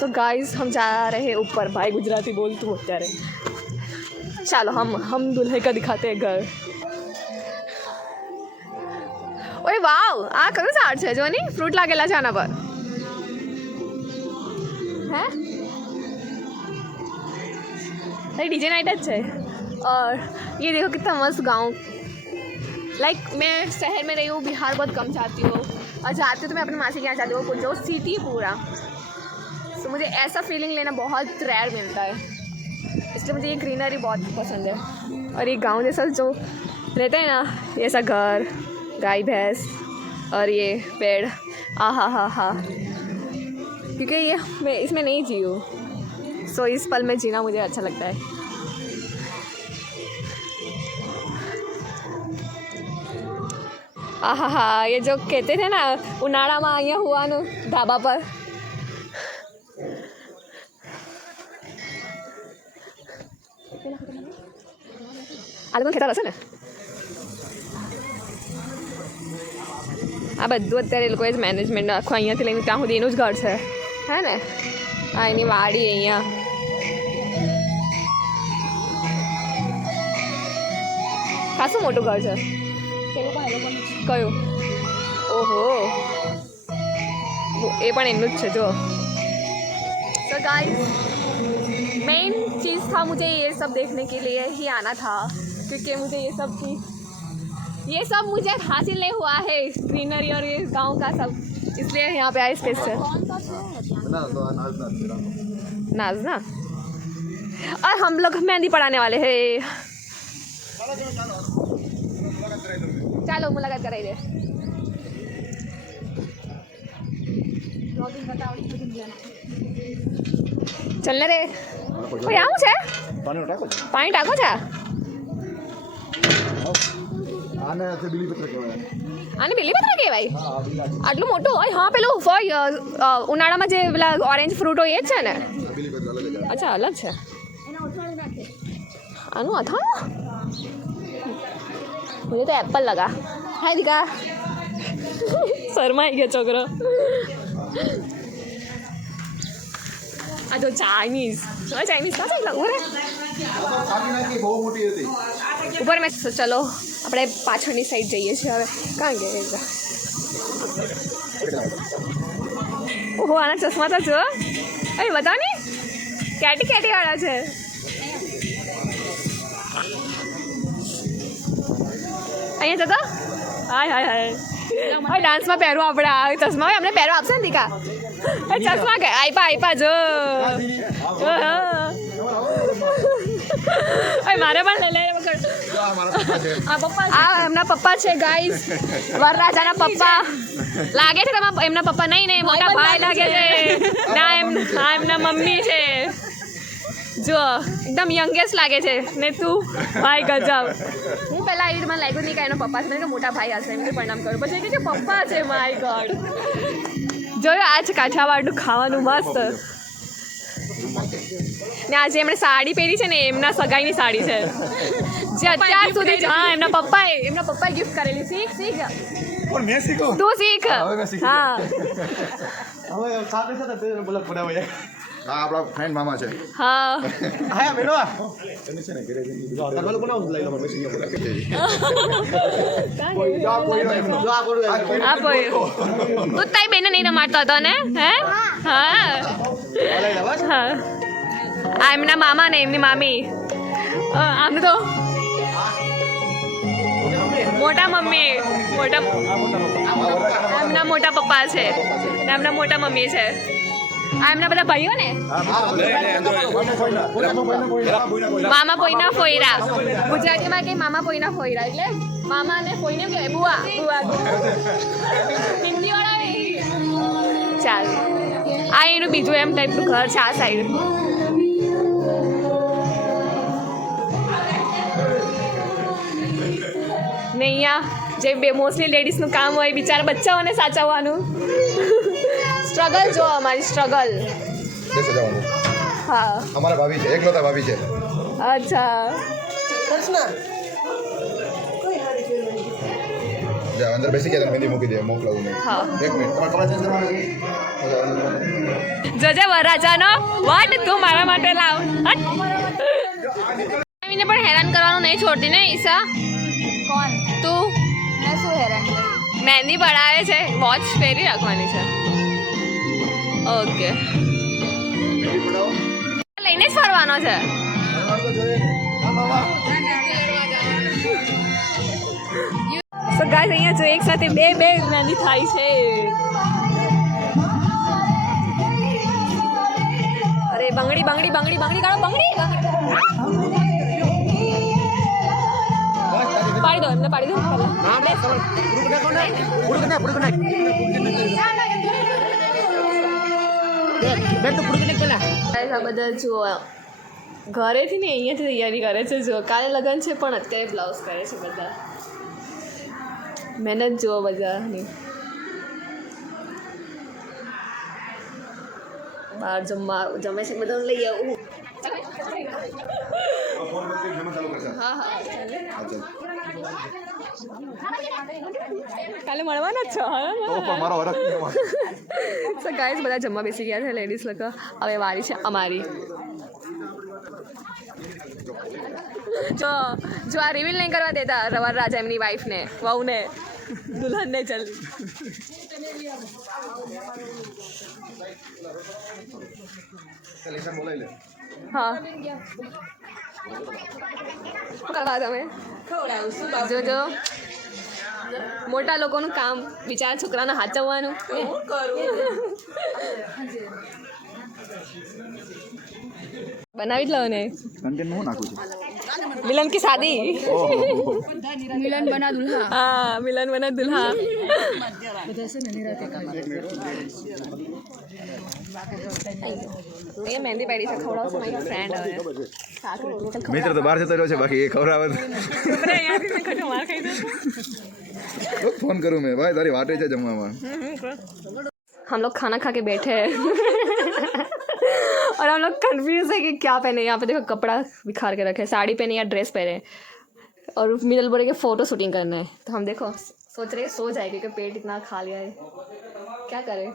तो गाइस हम जा रहे हैं ऊपर. भाई गुजराती बोल तू અત્યારે. ચાલો हम दुल्हे का दिखाते हैं घर. ઓય વાવ, આ કયું ઝાડ છે જો ની ફ્રૂટ લાગેલા છે આના પર. હે अरे डीजे नाइट अच्छे है. और ये देखो कितना मस्त गांव. लाइक मैं शहर में रही हूँ, बिहार बहुत कम जाती हूँ, और जाती हूँ तो मैं अपनी मासी के यहाँ जाती हूँ. जो सिटी पूरा, तो मुझे ऐसा फीलिंग लेना बहुत रेयर मिलता है, इसलिए मुझे ये ग्रीनरी बहुत पसंद है. और ये गांव जैसा जो रहता है ना, ये ऐसा घर, गाय भैंस और ये पेड़, हा. क्योंकि ये मैं इसमें नहीं जी हूँ, सो इस पल में जीना मुझे अच्छा लगता है. હા, ये जो कहते थे ना ઉનાળામાં અહીંયા હોવાનું ધાબા પર. આ લોકો ખેતર હશે ને. આ બધું અત્યારે એ લોકોએ જ મેનેજમેન્ટ આખું અહીંયાથી લઈને ત્યાં સુધી એનું જ ઘર છે, હે ને. આ એની વાડી અહીંયા. ખાસું મોટું ઘર છે. કયું? ઓહો, એ પણ એમનું જ છે જો. तो गाइस मेन चीज़ था मुझे ये सब देखने के लिए ही आना था, क्योंकि मुझे ये सब मुझे हासिल नहीं हुआ है, ग्रीनरी और ये गांव का सब, इसलिए यहाँ पे आए स्पेशल. नाजना. और हम लोग मेहंदी पढ़ाने वाले हैं. चलो मुलाकात कराई दे. चलने रे. આવું છે પાણી ટાંકો છે. આને બીલીપત્ર કહેવાય. આટલું મોટું હોય. હા, પેલું ઉનાળામાં જે પેલા ઓરેન્જ ફ્રૂટ હોય એ જ છે ને. અચ્છા, અલગ છે. આનું અથાણું. मुझे तो एप्पल लगा. हाय दिखा. शर्मा गया छोकरो. આ જો ચાઇનીઝ का ઉપર મેં. ચલો આપણે પાછળની સાઈડ જઈએ છીએ હવે. કાં ગયા? ઓહો, આના ચશ્મા તો જો. અરે બતાવ ને, કેટી વાળા છે. અહીંયા જતો. હાય ડાન્સમાં પહેરવું આપણે આ ચશ્મા. અમને પહેરવા આપશે ને દીકા? ચશ્મા આપ્યા જો. મારે પણ લઈ લે. આ એમના પપ્પા છે ગાઈસ, વરરાજાના પપ્પા લાગે છે. તમારા એમના પપ્પા નહીં, મોટા ભાઈ લાગે છે. ના, એમના મમ્મી છે જો. એકદમ યંગેસ્ટ લાગે છે ને. તું ભાઈ ગજબ. હું પહેલાં આવી મને લાગ્યું નહીં કે એનો પપ્પા છે, કે મોટા ભાઈ હશે. એમ પ્રણામ કરું, પછી કે પપ્પા છે. My God. જોયું, આ છે કાઠિયાવાડનું ખાવાનું મસ્ત. ને આજે એમણે સાડી પહેરી છે ને, એમના સગાઈની સાડી છે જે અત્યાર સુધી. હા, એમના પપ્પાએ ગિફ્ટ કરેલી. શીખ તું શીખ. હા, આપણા ફ્રેન્ડ મામા છે. હા બેનો તું તારી બેને નહીં રમાડતો હતો ને? હે? હા. આ એમના મામા ને એમની મામી. આમ તો મોટા મમ્મી, એમના મોટા પપ્પા છે ને એમના મોટા મમ્મી છે. આ એમના બધા ભાઈઓ ને. મામા પોઈના ફોયરા. ગુજરાતીમાં કે મામા પોઈના ફોયરા એટલે મામા ને ફોઈને કહેવાય બુઆ. હિન્દી વાળા. ચાલ, આ એનું બીજું એમ ટાઈપનું ઘર છે આ સાઈડ. ને અહીંયા જે મોસ્ટલી લેડીઝનું કામ હોય બિચારા બચ્ચાઓને સાચવવાનું. સ્ટ્રગલ જો અમારી સ્ટ્રગલ. હા, અમારા ભાભી છે, એકલતા ભાભી છે. અચ્છા. અંદર બેસી ગયા, મહેંદી મૂકી દે, મોકલાવું નહીં. હા, 1 મિનિટ. તમારે કપડાં ચેન્જ કરવાના છે? જોજે વરરાજાનો વટ તું મારા માટે લાવ એને પણ હેરાન કરવાનું નહીં છોડતી ને ઈશા કોણ તું મેં શું હેરાન કર્યું મહેંદી પડાવે છે વોચ પહેરી રાખવાની છે ઓકે લઈને જ ફરવાનો છે તો ગાઈસ અહીંયા જો એક સાથે બે મહેંદી થાય છે અરે બંગડી કાઢો બંગડી પાડી દો એમને પાડી દો આ બધા જુઓ ઘરેથી ને અહીંયાથી તૈયારી કરે છે જુઓ કાલે લગન છે પણ અત્યારે બ્લાઉઝ કરે છે બધા મહેનત જુઓ બધાની બહાર જમે છે બધા લઈ આવું હા કાલે મળવાના જ છો તો ગાઈસ બધા જમવા બેસી ગયા છે લેડીઝ લોકો હવે વારી છે અમારી જો આ રિવીલ નહીં કરવા દેતા રવાર રાજા એમની વાઈફને વહુને દુલ્હનને જલ્દી હા કરવા તમે જો મોટા લોકોનું કામ બિચારા છોકરાને હાચવવાનું બનાવી જ લો ને मिलन की शादी मिलन बना दूल्हा हाँ मिलन बना दूल्हा ये मेहंदी पड़ी से थोड़ा सा माय फ्रेंड है મિત્ર તો બહાર જતો રહ્યો છે બાકી એ ખબર આવે ફોન કરું मैं भाई તારી વાટે છે જમવામાં हम लोग खाना खा के बैठे हैं और हम लोग कंफ्यूज है कि क्या पहने यहाँ पे देखो कपड़ा बिखार के रखे साड़ी पहने या ड्रेस पहने और मिडल बोले के फ़ोटो शूटिंग करना है तो हम देखो सोच रहे सो जाए क्योंकि पेट इतना खा लिया है क्या करें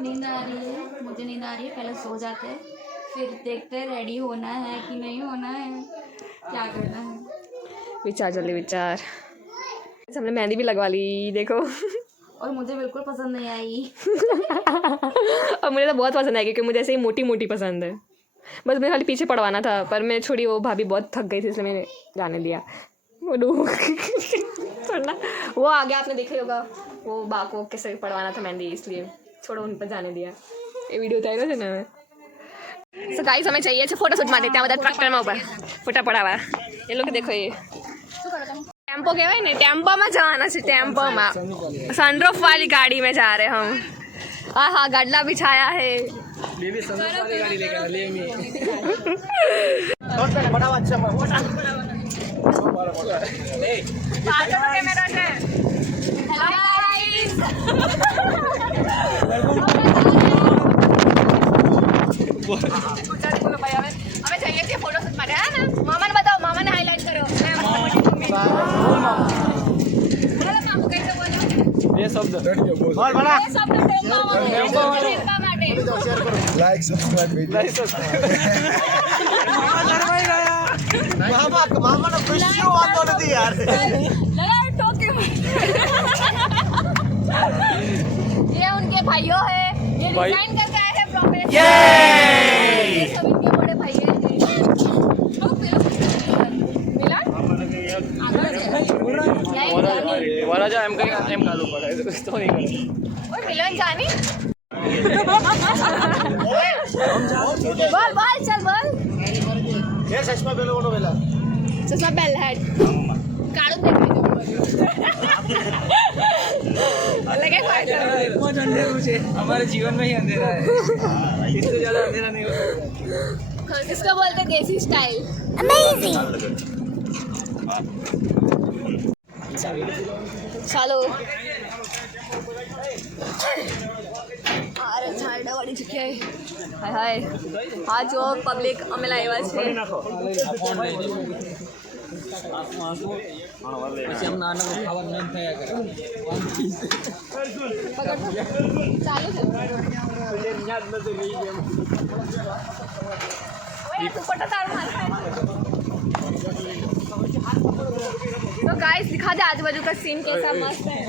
नींद आ रही है मुझे नींद आ रही है पहले सो जाते हैं फिर देखते हैं रेडी होना है कि नहीं होना है क्या करना है विचार जल्दी विचार हमने मेहंदी भी लगवा ली देखो और मुझे बिल्कुल पसंद नहीं आई और मुझे तो बहुत पसंद आई क्योंकि मुझे ऐसे ही मोटी मोटी पसंद है बस मुझे खाली पीछे पड़वाना था पर मैं छोड़ी वो भाभी बहुत थक गई थी इसलिए मैंने जाने दिया छोड़ना वो आगे आपने देखा ही होगा वो बा को कैसे पड़वाना था मेहंदी इसलिए छोड़ो उन पर जाने दिया ये वीडियो उतारी છે ને સો ગાઈસ અમે જઈએ છીએ ફોટોશૂટ માટે ત્યાં બધા ટ્રેક્ટરમાં ઉપર ફોટા પડાવવા એ લોકો દેખો એ टेम्पो कहेवाय ने टेम्पो में जाना है टेम्पो में सनरूफ वाली गाड़ी में जा रहे हम हाँ हाँ गडला बिछाया है हमें चाहिए फोटोशूट માટે है ना मामा ने बताओ मामा ने हाईलाइट करो ये शब्द લાઈક સબસ્ક્રાઇબ મામાનો કશું વાંધો નથી યાર ये उनके भाइयों है ये डिजाइन करके आए हैं प्रोफेसर ये सब इनके बड़े भाई हैं વરાજા એમ કઈ એમ ગાલું પડે તો નહીં કરે ओए मिलन जानी बोल बोल चल बोल એ ચશ્મા પેલો કોનો પેલા चश्मा पहन हेड काड़ू देख लगे फायदा बहुत अंधेरा है हमारे जीवन में ही अंधेरा है इससे ज्यादा अंधेरा नहीं होता इसको बोलते देसी स्टाइल अमेजिंग ચાલો અરે ઝાડા વાળી જગ્યાએ હાય હાય હા જો પબ્લિક અમે લાવ્યા છે પછી આમ નાના ખાવાનું મન થયા કરે ચાલુ છે तो गाइस दिखा दे आजू बाजू का सीन कैसा मस्त है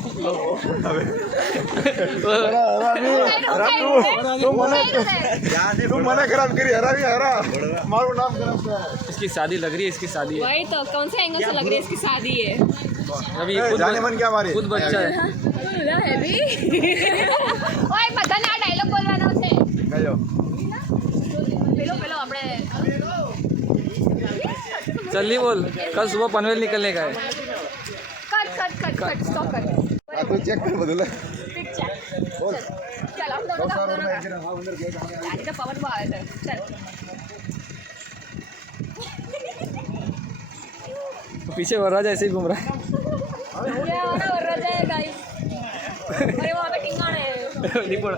तुम मना खराब करी हरा मारो नाम खराब कर इसकी शादी लग रही है इसकी शादी है वही तो कौन से एंगल से लग रही है इसकी शादी है अभी जाने मन क्या मारे खुद बच्चा है हेवी ओए બધાને આ ડાયલોગ બોલવાનો છે કયો પેલો આપણે जल्दी बोल कल सुबह पनवेल निकलने का है कट स्टॉप कर આ તું ચેક કર બધું લે पिक चेक બોલ चल हम दोनों का गाड़ी का पावर बाहर है चल पीछे वरराजा ऐसे ही घूम रहा ये वाला वरराजा है गाइस अरे वहां पे टिंगाण है है नहीं पड़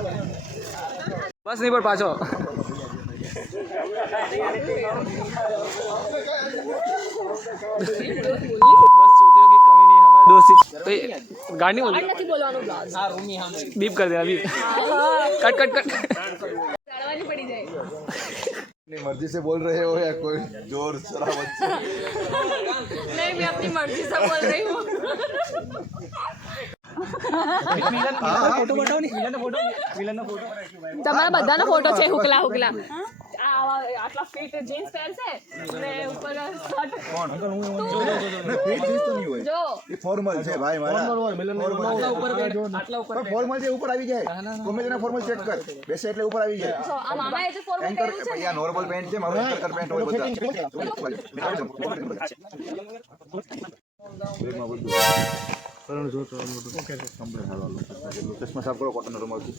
बस नहीं पड़ पाछो बस चूतियों की कमी नहीं हमारे दोस्ती तो गाड़ी नहीं बोली નથી બોલવાનું बीप कर देना बीप कट कट कट જાળવાની પડી જાય अपनी मर्जी से बोल रहे हो या कोई जोर शराबत से नहीं मैं अपनी मर्जी से बोल रही हूँ फोटो बताओ नहीं मिलन फोटो તમારા બધાનો ફોટો છે હુકલા આટલા ફિટ જીન્સ પહેરશે ને ઉપર શર્ટ કોણ ફિટ જીન્સ તો નહીં હોય જો એ ફોર્મલ છે ભાઈ મારા આટલા ઉપર પણ ફોર્મલ છે ઉપર આવી જાય ગમે તેના ફોર્મલ ચેક કર બેસે એટલે ઉપર આવી જાય જો આ મામાએ જે ફોર્મલ એન્કર પહેર્યું છે આ નોર્મલ પેન્ટ છે મારું એન્કર પેન્ટ હોય બધા ચશ્મા સાફ કરો કોટન રૂમાલથી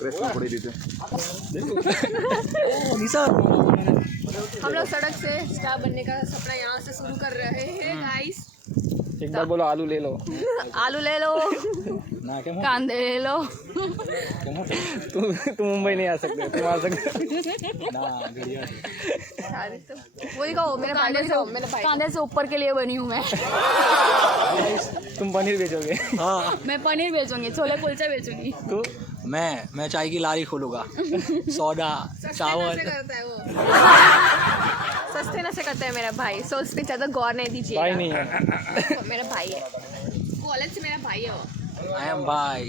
પ્રેસમાં પડી રીતે हम लोग सड़क से स्टार बनने का सपना यहाँ से शुरू कर रहे हैं गाइस एक बार बोलो आलू ले लो आलू ले लो ना क्या कांदे ले लो तुम मुंबई नहीं आ सकते तुम आ सकते वो दिखाओ मेरे भाई को दिखाओ मेरे भाई कांदे से ऊपर के लिए बनी हूँ मैं तुम पनीर बेचोगे हाँ मैं पनीर बेचूंगी छोले कुलचे बेचूंगी तो मैं चाय की लारी खोलूंगा सोडा चावल करता है वो सस्ते नशे करते हैं मेरा भाई सो उस पर ज़्यादा गौर नहीं दीजिए भाई नहीं है मेरा भाई है कॉलेज से मेरा भाई है वो I am bye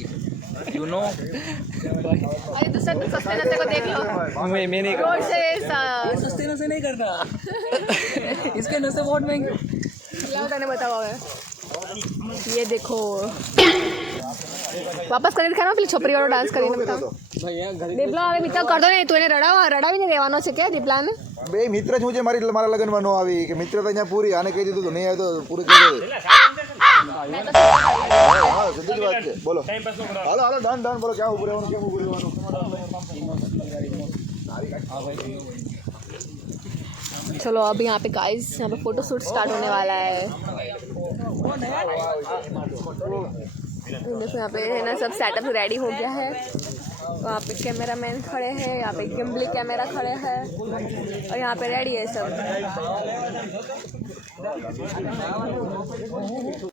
you know अरे तो सर सस्ते नशे को देख लो मैं नहीं रोड से सस्ते नशे नहीं करना इसके नशे बहुत महंगे करने बताओ है ये देखो વાપસ કરી દેખાનો પેલી છોકરી વાળો ડાન્સ કરીને બતાવો भैया घर દીપલા હવે મિત્ર કરતો નહીં તું એને રડાવીને રહેવાનો છે કે દીપલાને બે મિત્ર જ હું છે મારા લગ્નમાં ન આવી કે મિત્ર તો અહીંયા પૂરી આને કહી દીધું તો નહીં આવે તો પૂરી કહી દે હા સીધી જ વાત છે બોલો હાલો હાલો ડન બોલો ક્યાં ઉભું રહેવાનું કેમ ઉભું રહેવાનું चलो अब यहाँ पे गाइस यहाँ पे फोटो शूट स्टार्ट होने वाला है देखो यहाँ पे है ना सब सेटअप रेडी हो गया है वहाँ पे कैमरामैन खड़े हैं यहाँ पे गिम्बली कैमरा खड़े हैं और यहाँ पे रेडी है सब